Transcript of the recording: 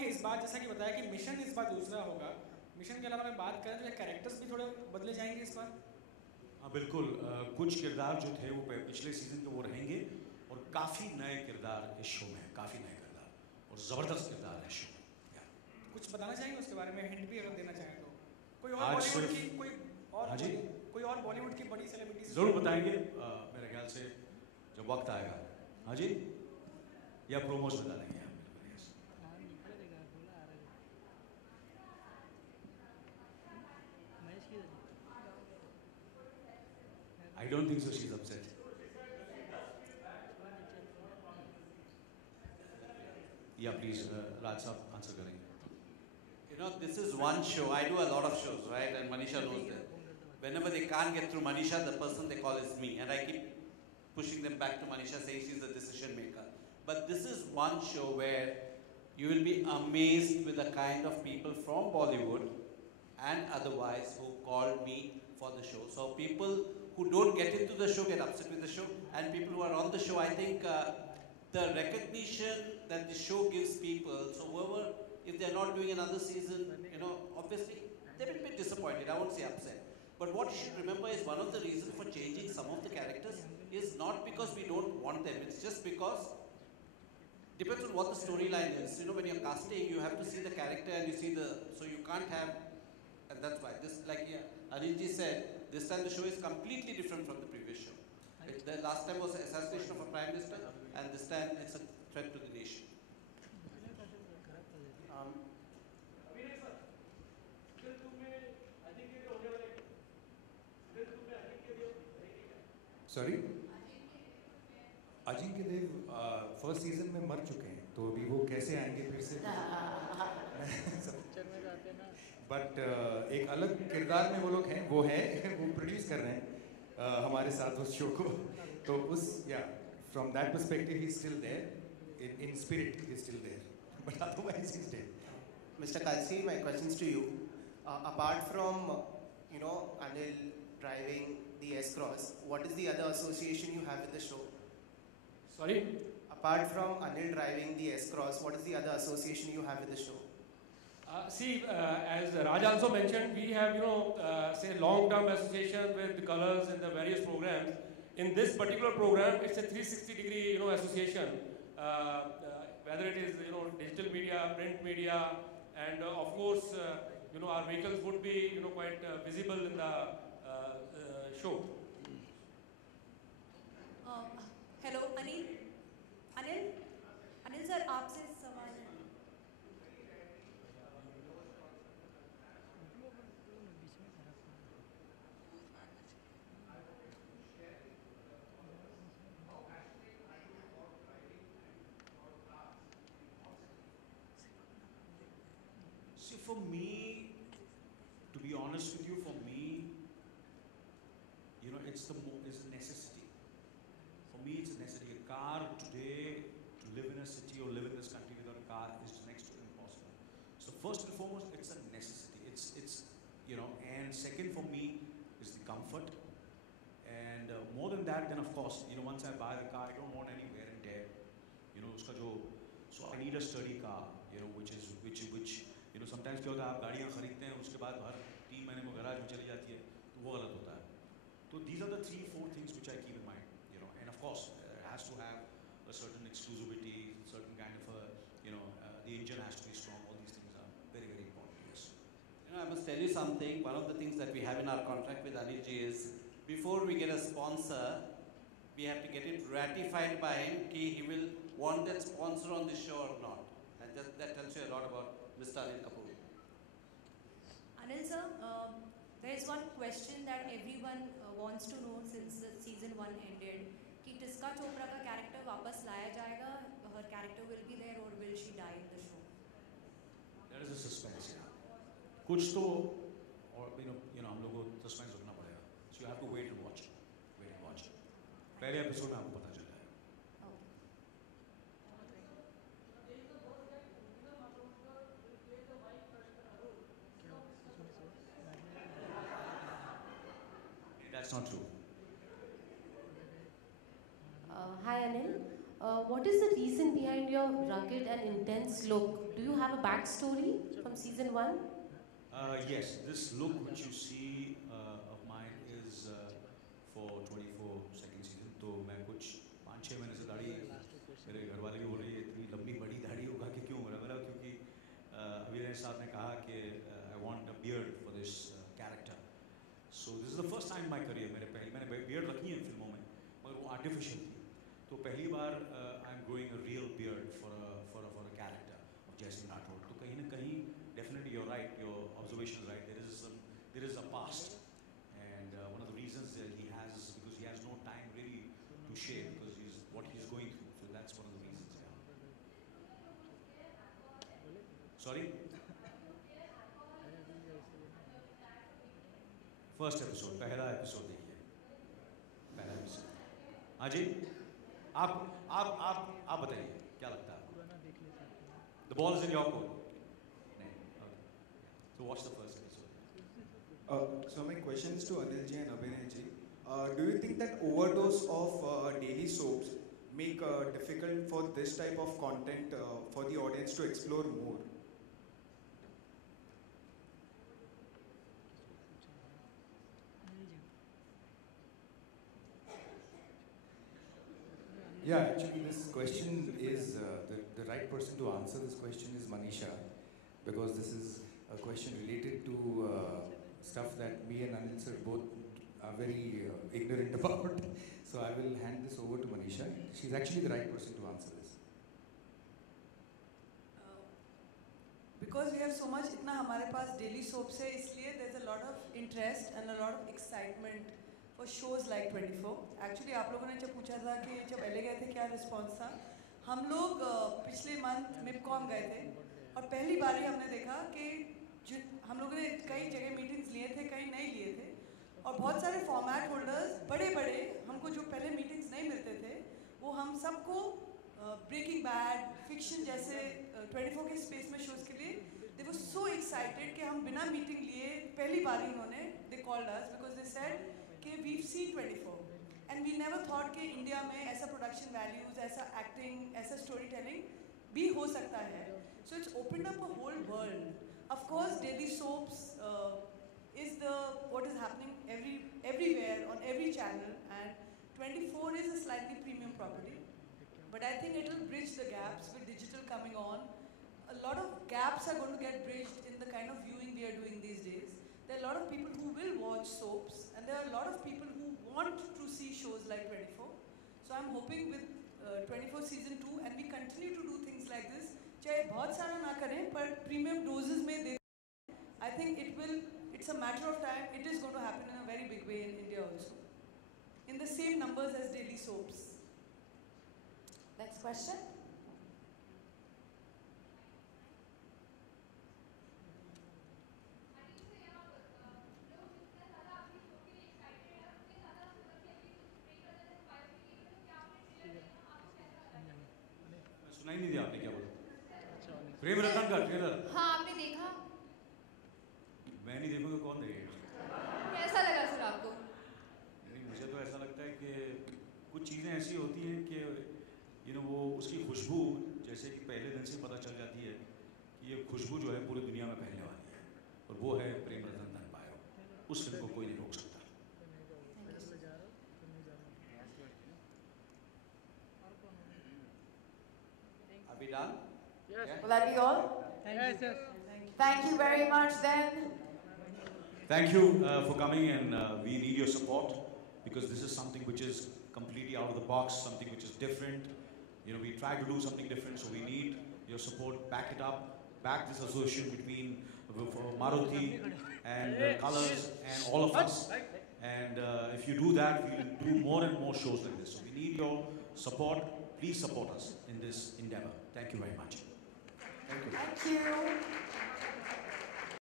कि इस बार जैसा कि बताया कि मिशन इस बार दूसरा होगा, मिशन के अलावा अगर बात करें तो कैरेक्टर्स भी थोड़े बदले जाएंगे इस बार। हाँ बिल्कुल, कुछ किरदार जो थे वो पिछले सीजन के वो रहेंगे और काफ़ी नए किरदार इस शो में हैं, काफ़ी नए किरदार और ज़बरदस्त किरदार है शो में। कुछ बताना चाहेंगे उसके बारे में, हिंट भी अगर देना चाहें तो। कोई और आज बॉलीवुड सिर्फ की हाँ जी कोई और बॉलीवुड की बड़ी सेलिब्रिटी ज़रूर बताएंगे, मेरे ख्याल से जब वक्त आएगा। हाँ जी, या प्रोमोज बता देंगे हम, बिल्कुल yes. I don't think so she's upset. Yeah, please, Raj साहब आंसर करेंगे. You know, this is one show. I do a lot of shows, right? And Manisha knows that. Whenever they can't get through Manisha, the person they call is me. And I keep pushing them back to Manisha, saying she's the decision maker. But this is one show where you will be amazed with the kind of people from Bollywood and otherwise who called me for the show. So people who don't get into the show get upset with the show. And people who are on the show, I think the recognition that the show gives people, so whoever, if they're not doing another season, you know, obviously they will be disappointed. I won't say upset. But what you should remember is one of the reasons for changing some of the characters is not because we don't want them. It's just because depends on what the storyline is. You know, when you're casting, you have to see the character and you see the, so you can't have, and that's why this, like Anilji said, this time the show is completely different from the previous show. The last time was assassination of a prime minister, and this time it's a threat to the nation. Sorry, Ajinkya Dev first season में मर चुके हैं, तो अभी वो कैसे आएंगे फिर से? बट एक अलग किरदार में वो लोग हैं, वो प्रोड्यूस कर रहे हैं हमारे साथ उस शो को, तो उस from that perspective he is still there, in spirit he is still there, but otherwise he is dead. Mr. Kalsi, my questions to you. Apart from, you know, Anil driving the S-Cross, what is the other association you have with the show? Sorry? Apart from Anil driving the S-Cross, what is the other association you have with the show? As Raj also mentioned, we have, say long-term association with the colors in the various programs. In this particular program, it's a 360-degree, association. Whether it is, digital media, print media, and of course, our vehicles would be, quite visible in the show. Hello Anil sir, आपसे सवाल है. See, for me, to be honest with you, for me, it's a necessity. For me, it's a necessity. A car today, to live in a city or live in this country without a car is next to impossible. So first and foremost, it's a necessity. It's and second for me is the comfort. And more than that, then of course, once I buy the car, I don't want any wear and tear. So I need a sturdy car, which sometimes क्या होता है, आप गाड़ियाँ खरीदते हैं, उसके बाद हर 3 महीने में गैराज में चली जाती है, तो वो गलत होता है. So these are the 3-4 things which I keep in mind, and of course it has to have a certain exclusivity, certain kind of the engine has to be strong. All these things are very, very important. Yes. I must tell you something. One of the things that we have in our contract with Anilji is before we get a sponsor, we have to get it ratified by him कि he will want that sponsor on the show or not. And that tells you a lot about Mr. Anil Kapoor. Anil sir, there is one question that everyone wants to know since the season 1 ended. कि टिस्का चोपड़ा का character वापस लाया जाएगा? Her character will be there or will she die in the show? There is a suspense. कुछ तो और हम लोगों को सस्पेंस रखना पड़ेगा. So you have to wait and watch. पहले एपिसोड में आपको पता चल जाएगा. That's not true. Hi Anil. What is the reason behind your rugged and intense look? do you have a backstory from season 1? Yes, this look which you see of mine is for 24 second season. तो मैं कुछ 5-6 महीने से दाढ़ी मेरे घर वाले भी बोल रही है इतनी लंबी बड़ी दाढ़ी होगा कि क्यों हो रहा है मतलब क्योंकि अभिनय साहब ने कहा कि I want a beard for this character. So this is the first time in my career मैंने beard रखी है फिल्मों में मगर वो artificial थी. तो पहली बार I am growing a real beard for a character of Jason Rathod. तो कहीं ना कहीं definitely you're right, your observation is right. There is a past, and one of the reasons that he has is because he has no time really to shave because what he's going through. So that's one of the reasons. Yeah. Sorry. First episode, पहला episode देखिए. पहला episode. हाँ जी. आप बताइए क्या लगता है आपको? The ball is in your court. So watch the first episode. So my question is to Anil ji and Abhinay ji. Do you think that overdose of daily soaps make difficult for this type of content for the audience to explore more? Yeah, actually this question is, the right person to answer this question is Manisha, because this is a question related to stuff that me and Anil sir both are very ignorant about. So I will hand this over to Manisha. She's actually the right person to answer this. Because we have so much, इतना हमारे पास daily soaps है, इसलिए there's a lot of interest and a lot of excitement for shows like 24. Actually आप लोगों ने जब पूछा था कि जब LA गए थे क्या response था, हम लोग पिछले month MIPCOM गए थे और पहली बार ही हमने देखा कि हम लोगों ने कई जगह मीटिंग्स लिए थे, कई नहीं लिए थे और बहुत सारे फॉर्मेट होल्डर्स बड़े हमको जो पहले मीटिंग्स नहीं मिलते थे वो हम सबको ब्रेकिंग बैड फिक्शन जैसे 24 के स्पेस में शोज के लिए दे वर सो एक्साइटेड कि हम बिना मीटिंग लिए पहली बार ही उन्होंने they called us because they said कि we seen 24 and we never thought कि इंडिया में ऐसा प्रोडक्शन वैल्यूज ऐसा एक्टिंग ऐसा स्टोरी टेलिंग भी हो सकता है. So it's open up a whole world. Of course, daily soaps is what is happening everywhere on every channel, and 24 is a slightly premium property. But I think it will bridge the gaps with digital coming on. A lot of gaps are going to get bridged in the kind of viewing we are doing these days. There are a lot of people who will watch soaps, and there are a lot of people who want to see shows like 24. So I'm hoping with 24 season 2, and we continue to do things like this. चाहे बहुत सारा ना करें पर premium doses में दे. I think it's a matter of time. It is going to happen in a very big way in India also, in the same numbers as daily soaps. Next question. सुनाई नहीं दिया आपने क्या बोला? प्रेम रतन का trailer. हाँ आपने देखा? मैं नहीं देखूंगा कौन देखेगा? कैसा लगा सर आपको? नहीं मुझे तो ऐसा लगता है कि कुछ चीज़ें ऐसी होती हैं कि वो उसकी खुशबू जैसे कि पहले दिन से पता चल जाती है कि ये खुशबू जो है पूरी दुनिया में फैलने वाली है और वो है प्रेम रतन धन पायो. उस फिल्म को कोई नहीं रोक सकता. Are we done? Yes. Yeah? Will that be all? Yes. Thank you very much then. Thank you for coming, and we need your support because this is something which is completely out of the box, something which is different. We try to do something different, so we need your support. Back it up, back this association between Maruti and Colors and all of us. And if you do that, we will do more and more shows like this. So we need your support. Please support us in this endeavor. Thank you very much. Thank you.